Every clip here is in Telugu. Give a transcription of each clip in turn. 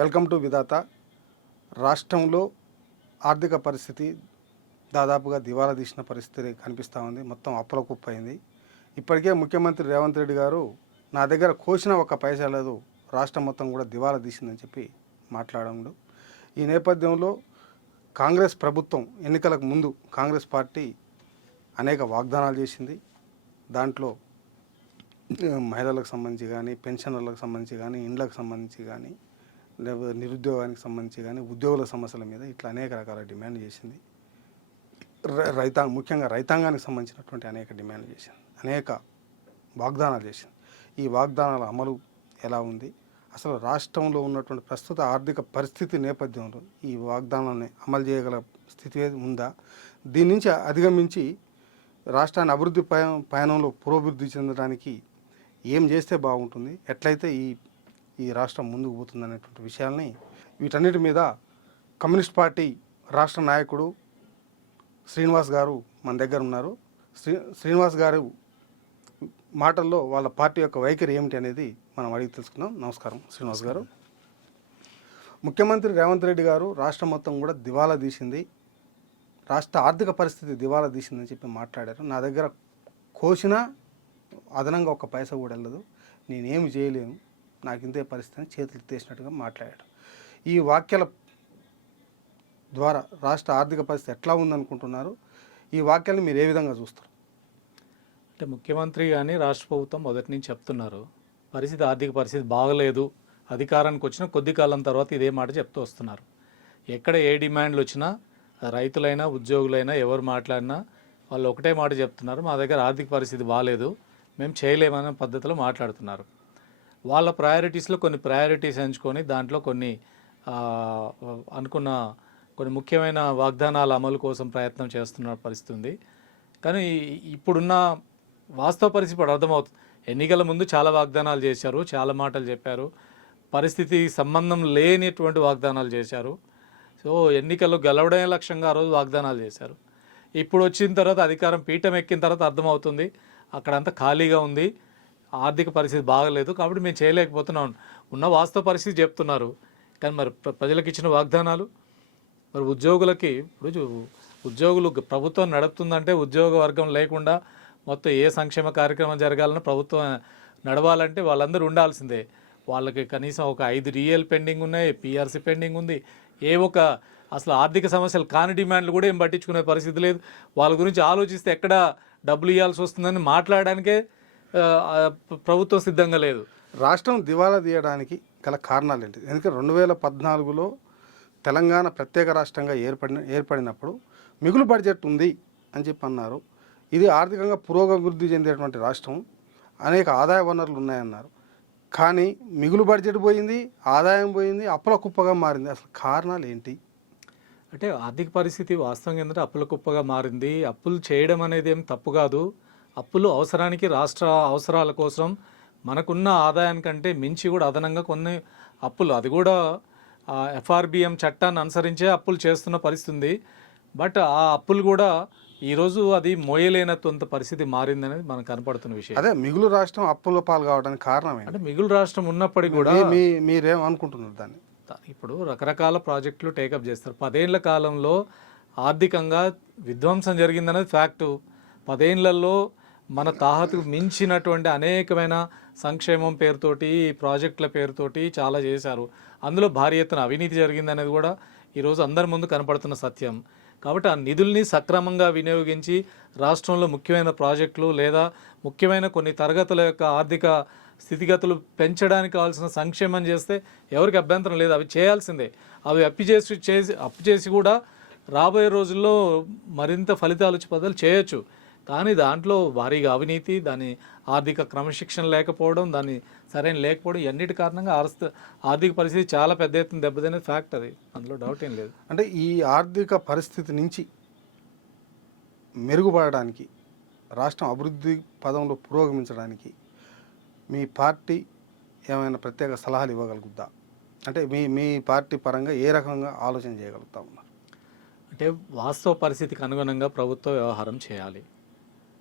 వెల్కమ్ టు విధాత. రాష్ట్రంలో ఆర్థిక పరిస్థితి దాదాపుగా దివాలా తీసిన పరిస్థితి కనిపిస్తూ ఉంది. మొత్తం అప్పుల కుప్పైంది. ఇప్పటికే ముఖ్యమంత్రి రేవంత్ రెడ్డి గారు నా దగ్గర కోసిన ఒక పైసా లేదు, రాష్ట్రం మొత్తం కూడా దివాలా తీసిందని చెప్పి మాట్లాడడం. ఈ నేపథ్యంలో కాంగ్రెస్ ప్రభుత్వం ఎన్నికలకు ముందు కాంగ్రెస్ పార్టీ అనేక వాగ్దానాలు చేసింది. దాంట్లో మహిళలకు సంబంధించి కానీ, పెన్షనర్లకు సంబంధించి కానీ, ఇండ్లకు సంబంధించి కానీ, లేకపోతే నిరుద్యోగానికి సంబంధించి కానీ, ఉద్యోగుల సమస్యల మీద ఇట్లా అనేక రకాల డిమాండ్ చేసింది. ముఖ్యంగా రైతాంగానికి సంబంధించినటువంటి అనేక డిమాండ్లు చేసింది, అనేక వాగ్దానాలు చేసింది. ఈ వాగ్దానాల అమలు ఎలా ఉంది, అసలు రాష్ట్రంలో ఉన్నటువంటి ప్రస్తుత ఆర్థిక పరిస్థితి నేపథ్యంలో ఈ వాగ్దానాన్ని అమలు చేయగల స్థితి ఉందా, దీని నుంచి అధిగమించి రాష్ట్రాన్ని అభివృద్ధి పయనంలో పురోభివృద్ధి చెందడానికి ఏం చేస్తే బాగుంటుంది, ఎట్లయితే ఈ రాష్ట్రం ముందుకు పోతుంది అనేటువంటి విషయాల్ని, వీటన్నిటి మీద కమ్యూనిస్ట్ పార్టీ రాష్ట్ర నాయకుడు శ్రీనివాస్ గారు మన దగ్గర ఉన్నారు. శ్రీనివాస్ గారు మాటల్లో వాళ్ళ పార్టీ యొక్క వైఖరి ఏమిటి అనేది మనం అడిగి తెలుసుకుందాం. నమస్కారం శ్రీనివాస్ గారు. ముఖ్యమంత్రి రేవంత్ రెడ్డి గారు రాష్ట్రం మొత్తం కూడా దివాలా తీసింది, రాష్ట్ర ఆర్థిక పరిస్థితి దివాలా తీసిందని చెప్పి మాట్లాడారు. నా దగ్గర కోసిన అదనంగా ఒక పైసా కూడా వెళ్ళదు, నేనేమి చేయలేను, నాకు ఇంతే పరిస్థితిని చేతులు తీసినట్టుగా మాట్లాడాడు. ఈ వాక్యాల ద్వారా రాష్ట్ర ఆర్థిక పరిస్థితి ఎట్లా ఉందనుకుంటున్నారు? ఈ వాక్యాలను మీరు ఏ విధంగా చూస్తారు? అంటే ముఖ్యమంత్రి కానీ రాష్ట్ర ప్రభుత్వం మొదటి నుంచి చెప్తున్నారు, ఆర్థిక పరిస్థితి బాగలేదు, అధికారానికి వచ్చిన కొద్ది కాలం తర్వాత ఇదే మాట చెప్తూ వస్తున్నారు. ఎక్కడ ఏ డిమాండ్లు వచ్చినా రైతులైనా ఉద్యోగులైనా ఎవరు మాట్లాడినా వాళ్ళు ఒకటే మాట చెప్తున్నారు, మా దగ్గర ఆర్థిక పరిస్థితి బాగాలేదు, మేము చేయలేమనే పద్ధతిలో మాట్లాడుతున్నారు. వాళ్ళ ప్రయారిటీస్లో కొన్ని ప్రయారిటీస్ ఎంచుకొని దాంట్లో కొన్ని అనుకున్న కొన్ని ముఖ్యమైన వాగ్దానాల అమలు కోసం ప్రయత్నం చేస్తున్న పరిస్థితి ఉంది. కానీ ఇప్పుడున్న వాస్తవ పరిస్థితి ఇప్పుడు అర్థమవుతుంది. ఎన్నికల ముందు చాలా వాగ్దానాలు చేశారు, చాలా మాటలు చెప్పారు, పరిస్థితి సంబంధం లేనిటువంటి వాగ్దానాలు చేశారు. సో ఎన్నికల్లో గెలవడమే లక్ష్యంగా ఆ రోజు వాగ్దానాలు చేశారు. ఇప్పుడు వచ్చిన తర్వాత అధికారం పీఠం ఎక్కిన తర్వాత అర్థమవుతుంది అక్కడంతా ఖాళీగా ఉంది, ఆర్థిక పరిస్థితి బాగలేదు, కాబట్టి మేము చేయలేకపోతున్నాం. ఉన్న వాస్తవ పరిస్థితి చెప్తున్నారు. కానీ మరి ప్రజలకు ఇచ్చిన వాగ్దానాలు, మరి ఉద్యోగులకి ఇప్పుడు ఉద్యోగులు ప్రభుత్వం నడుపుతుందంటే ఉద్యోగ వర్గం లేకుండా మొత్తం ఏ సంక్షేమ కార్యక్రమం జరగాలన్నా ప్రభుత్వం నడవాలంటే వాళ్ళందరూ ఉండాల్సిందే. వాళ్ళకి కనీసం ఒక 5 రియల్ పెండింగ్ ఉన్నాయి, పిఆర్సీ పెండింగ్ ఉంది, అసలు ఆర్థిక సమస్యలు కాని డిమాండ్లు కూడా ఏం పట్టించుకునే పరిస్థితి లేదు. వాళ్ళ గురించి ఆలోచిస్తే ఎక్కడ డబ్బులు ఇవ్వాల్సి వస్తుందని మాట్లాడడానికే ప్రభుత్వం సిద్ధంగా లేదు. రాష్ట్రం దివాలా తీయడానికి గల కారణాలు ఏంటి? ఎందుకంటే 2014లో తెలంగాణ ప్రత్యేక రాష్ట్రంగా ఏర్పడినప్పుడు మిగులు బడ్జెట్ ఉంది అని చెప్పి అన్నారు. ఇది ఆర్థికంగా పురోగభివృద్ధి చెందేటువంటి రాష్ట్రం, అనేక ఆదాయ వనరులు ఉన్నాయన్నారు. కానీ మిగులు బడ్జెట్ పోయింది, ఆదాయం పోయింది, అప్పుల కుప్పగా మారింది. అసలు కారణాలు ఏంటి? అంటే ఆర్థిక పరిస్థితి వాస్తవంగా ఏంటంటే అప్పుల కుప్పగా మారింది. అప్పులు చేయడం అనేది ఏం తప్పు కాదు. అప్పులు అవసరానికి, రాష్ట్ర అవసరాల కోసం మనకున్న ఆదాయానికంటే మించి కూడా అదనంగా కొన్ని అప్పులు, అది కూడా ఎఫ్ఆర్బిఎం చట్టాన్ని అనుసరించే అప్పులు చేస్తున్న పరిస్థితి ఉంది. బట్ ఆ అప్పులు కూడా ఈరోజు అది మోయలేనంత పరిస్థితి మారిందనేది మనకు కనపడుతున్న విషయం. అదే మిగులు రాష్ట్రం అప్పుల పాలు కావడానికి కారణం అంటే మిగులు రాష్ట్రం ఉన్నప్పటికీ కూడా మీరేమనుకుంటున్నారు దాన్ని? ఇప్పుడు రకరకాల ప్రాజెక్టులు టేకప్ చేస్తారు. 10 ఏళ్ల కాలంలో ఆర్థికంగా విధ్వంసం జరిగిందనేది ఫ్యాక్టు. 10 ఏళ్లలో మన తాహతుకు మించినటువంటి అనేకమైన సంక్షేమం పేరుతోటి, ప్రాజెక్టుల పేరుతోటి చాలా చేశారు. అందులో భారీ ఎత్తున అవినీతి జరిగిందనేది కూడా ఈరోజు అందరి ముందు కనపడుతున్న సత్యం. కాబట్టి ఆ నిధుల్ని సక్రమంగా వినియోగించి రాష్ట్రంలో ముఖ్యమైన ప్రాజెక్టులు లేదా ముఖ్యమైన కొన్ని తరగతుల యొక్క ఆర్థిక స్థితిగతులు పెంచడానికి కావాల్సిన సంక్షేమం చేస్తే ఎవరికి అభ్యంతరం లేదు, అవి చేయాల్సిందే. అవి అప్పు చేసి కూడా రాబోయే రోజుల్లో మరింత ఫలితాలు వచ్చే పద్ధతులు చేయొచ్చు. కానీ దాంట్లో భారీగా అవినీతి, దాని ఆర్థిక క్రమశిక్షణ లేకపోవడం, దాన్ని సరైన లేకపోవడం, ఇవన్నిటి కారణంగా ఆర్థిక పరిస్థితి చాలా పెద్ద ఎత్తున దెబ్బతినేది ఫ్యాక్ట్. అది అందులో డౌట్ ఏం లేదు. అంటే ఈ ఆర్థిక పరిస్థితి నుంచి మెరుగుపడడానికి, రాష్ట్రం అభివృద్ధి పదంలో పురోగమించడానికి మీ పార్టీ ఏమైనా ప్రత్యేక సలహాలు ఇవ్వగలుగుద్దా? అంటే మీ పార్టీ పరంగా ఏ రకంగా ఆలోచన చేయగలుగుతా ఉన్నారు? అంటే వాస్తవ పరిస్థితికి అనుగుణంగా ప్రభుత్వ వ్యవహారం చేయాలి.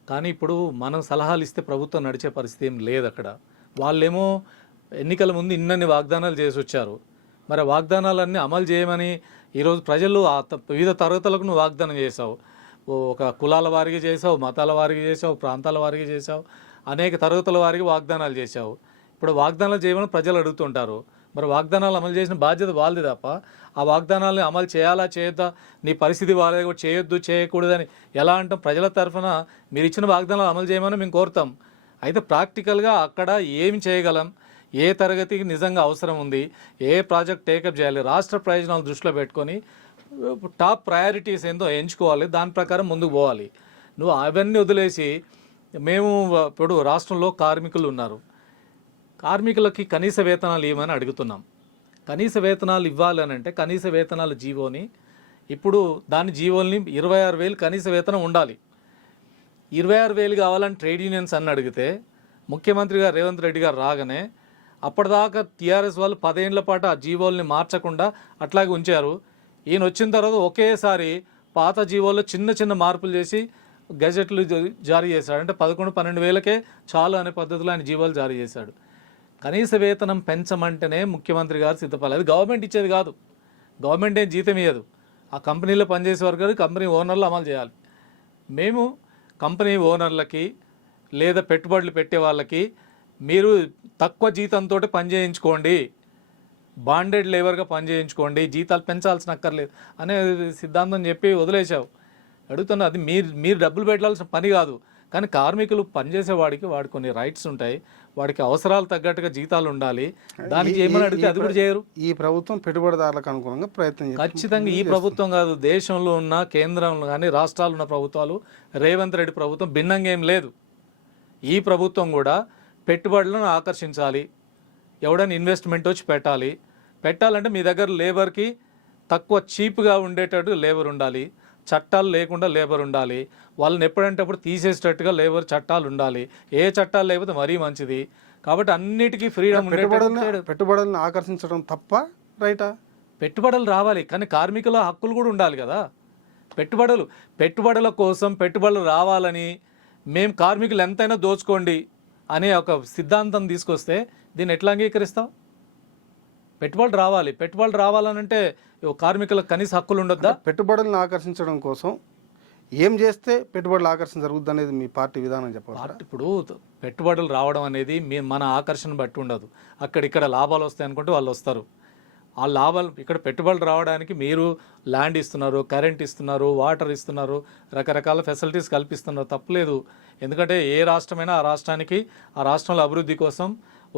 కానీ ఇప్పుడు మనం సలహాలు ఇస్తే ప్రభుత్వం నడిచే పరిస్థితి ఏం లేదు. అక్కడ వాళ్ళేమో ఎన్నికల ముందు ఇన్నన్ని వాగ్దానాలు చేసి వచ్చారు, మరి వాగ్దానాలన్నీ అమలు చేయమని ఈరోజు ప్రజలు వివిధ తరగతులకు నువ్వు వాగ్దానం చేసావు. ఒక కులాల వారికి చేసావు, మతాల వారికి చేసావు, ప్రాంతాల వారికి చేసావు, అనేక తరగతుల వారికి వాగ్దానాలు చేసావు. ఇప్పుడు వాగ్దానాలు చేయమని ప్రజలు అడుగుతుంటారు. మరి వాగ్దానాలు అమలు చేసిన బాధ్యత వాళ్ళది తప్ప ఆ వాగ్దానాలను అమలు చేయాలా చేయొద్దా, నీ పరిస్థితి వాళ్ళది కూడా చేయొద్దు చేయకూడదని ఎలా అంటాం? ప్రజల తరఫున మీరు ఇచ్చిన వాగ్దానాలు అమలు చేయమని మేము కోరుతాం. అయితే ప్రాక్టికల్గా అక్కడ ఏమి చేయగలం, ఏ తరగతికి నిజంగా అవసరం ఉంది, ఏ ప్రాజెక్ట్ టేకప్ చేయాలి, రాష్ట్ర ప్రయోజనాలు దృష్టిలో పెట్టుకొని టాప్ ప్రయారిటీస్ ఏందో ఎంచుకోవాలి, దాని ప్రకారం ముందుకు పోవాలి. నువ్వు అవన్నీ వదిలేసి మేము ఇప్పుడు రాష్ట్రంలో కార్మికులు ఉన్నారు, కార్మికులకి కనీస వేతనాలు ఇవ్వమని అడుగుతున్నాం. కనీస వేతనాలు ఇవ్వాలి అంటే కనీస వేతనాల జీవోని ఇప్పుడు దాని జీవోల్ని 26,000 కనీస వేతనం ఉండాలి. 26,000 కావాలని ట్రేడ్ యూనియన్స్ అని అడిగితే ముఖ్యమంత్రి గారు రేవంత్ రెడ్డి గారు రాగానే అప్పటిదాకా టీఆర్ఎస్ వాళ్ళు 10 ఏళ్ల పాటు ఆ జీవోల్ని మార్చకుండా అట్లాగే ఉంచారు. ఈయన వచ్చిన తర్వాత ఒకేసారి పాత జీవోల్లో చిన్న చిన్న మార్పులు చేసి గెజెట్లు జారీ చేశాడు. అంటే 11-12 వేలకే చాలు అనే పద్ధతిలో ఆయన జీవోలు జారీ చేశాడు. కనీస వేతనం పెంచమంటేనే ముఖ్యమంత్రి గారు సిద్ధపడాలి. అది గవర్నమెంట్ ఇచ్చేది కాదు, గవర్నమెంట్ ఏం జీతం ఇవ్వదు. ఆ కంపెనీలో పనిచేసే వరకు కంపెనీ ఓనర్లు అమలు చేయాలి. మేము కంపెనీ ఓనర్లకి లేదా పెట్టుబడులు పెట్టే వాళ్ళకి మీరు తక్కువ జీతంతో పనిచేయించుకోండి, బాండెడ్ లేబర్గా పనిచేయించుకోండి, జీతాలు పెంచాల్సిన అక్కర్లేదు అనే సిద్ధాంతం చెప్పి వదిలేసావు. అడుగుతున్నా, అది మీరు డబ్బులు పెట్టాల్సిన పని కాదు. కానీ కార్మికులు పనిచేసేవాడికి కొన్ని రైట్స్ ఉంటాయి, వాడికి అవసరాలు తగ్గట్టుగా జీతాలు ఉండాలి. దానికి ఏమని అడిగితే అది కూడా చేయరు. ఈ ప్రభుత్వం పెట్టుబడిదారులకు అనుగుణంగా ప్రయత్నం ఖచ్చితంగా ఈ ప్రభుత్వం కాదు, దేశంలో ఉన్న కేంద్రంలో కానీ రాష్ట్రాలు ఉన్న ప్రభుత్వాలు, రేవంత్ రెడ్డి ప్రభుత్వం భిన్నంగా ఏం లేదు. ఈ ప్రభుత్వం కూడా పెట్టుబడులను ఆకర్షించాలి, ఎవడైనా ఇన్వెస్ట్మెంట్ వచ్చి పెట్టాలంటే మీ దగ్గర లేబర్కి తక్కువ చీప్గా ఉండేటట్టు లేబర్ ఉండాలి, చట్టాలు లేకుండా లేబర్ ఉండాలి, వాళ్ళని ఎప్పుడంటే అప్పుడు తీసేసేటట్టుగా లేబర్ చట్టాలు ఉండాలి. ఏ చట్టాలు లేకపోతే మరీ మంచిది. కాబట్టి అన్నిటికీ ఫ్రీడమ్ పెట్టుబడులను ఆకర్షించడం తప్ప రైటా? పెట్టుబడులు రావాలి, కానీ కార్మికుల హక్కులు కూడా ఉండాలి కదా. పెట్టుబడుల కోసం పెట్టుబడులు రావాలని మేము కార్మికులు ఎంతైనా దోచుకోండి అనే ఒక సిద్ధాంతం తీసుకొస్తే దీన్ని ఎట్లా అంగీకరిస్తాం? పెట్టుబడులు రావాలనంటే కార్మికులకు కనీస హక్కులు ఉండొద్దా? పెట్టుబడులను ఆకర్షించడం కోసం ఏం చేస్తే పెట్టుబడులు ఆకర్షణ జరుగుతుంది అనేది మీ పార్టీ విధానం చెప్పాలి. ఇప్పుడు పెట్టుబడులు రావడం అనేది మన ఆకర్షణ బట్టి ఉండదు. ఇక్కడ లాభాలు వస్తాయి అనుకుంటే వాళ్ళు వస్తారు. ఆ లాభాలు ఇక్కడ పెట్టుబడులు రావడానికి మీరు ల్యాండ్ ఇస్తున్నారు, కరెంట్ ఇస్తున్నారు, వాటర్ ఇస్తున్నారు, రకరకాల ఫెసిలిటీస్ కల్పిస్తున్నారు, తప్పలేదు. ఎందుకంటే ఏ రాష్ట్రమైనా ఆ రాష్ట్రానికి ఆ రాష్ట్రంలో అభివృద్ధి కోసం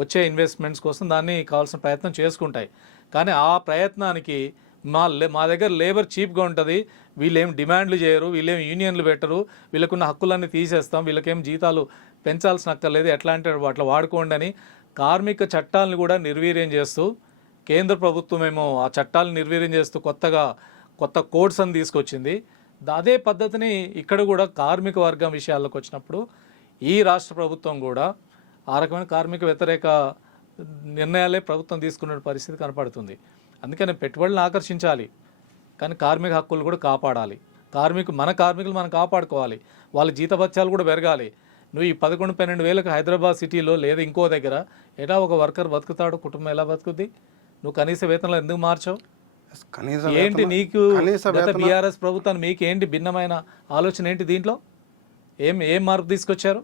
వచ్చే ఇన్వెస్ట్మెంట్స్ కోసం దాన్ని కావాల్సిన ప్రయత్నం చేసుకుంటాయి. కానీ ఆ ప్రయత్నానికి మా దగ్గర లేబర్ చీప్గా ఉంటుంది, వీళ్ళేం డిమాండ్లు చేయరు, వీళ్ళేం యూనియన్లు పెట్టరు, వీళ్ళకున్న హక్కులన్నీ తీసేస్తాం, వీళ్ళకేం జీతాలు పెంచాల్సిన అక్కర్లేదు, ఎట్లా అంటే అట్లా వాడుకోండి అని కార్మిక చట్టాలను కూడా నిర్వీర్యం చేస్తూ కేంద్ర ప్రభుత్వం ఏమో ఆ చట్టాలను నిర్వీర్యం చేస్తూ కొత్త కోడ్స్ అని తీసుకొచ్చింది. అదే పద్ధతిని ఇక్కడ కూడా కార్మిక వర్గం విషయాల్లోకి వచ్చినప్పుడు ఈ రాష్ట్ర ప్రభుత్వం కూడా ఆ రకమైన కార్మిక వ్యతిరేక నిర్ణయాలే ప్రభుత్వం తీసుకున్న పరిస్థితి కనపడుతుంది. అందుకని పెట్టుబడులను ఆకర్షించాలి, కానీ కార్మిక హక్కులు కూడా కాపాడాలి. మన కార్మికులు మనం కాపాడుకోవాలి, వాళ్ళ జీతభత్యాలు కూడా పెరగాలి. నువ్వు ఈ 11-12 వేలకు హైదరాబాద్ సిటీలో లేదా ఇంకో దగ్గర ఎలా ఒక వర్కర్ బతుకుతాడు, కుటుంబం ఎలా బతుకుద్ది? నువ్వు కనీస వేతనాలు ఎందుకు మార్చావు? ఏంటి నీకు గత బీఆర్ఎస్ ప్రభుత్వాన్ని మీకు ఏంటి భిన్నమైన ఆలోచన ఏంటి? దీంట్లో ఏం మార్పు తీసుకొచ్చారు?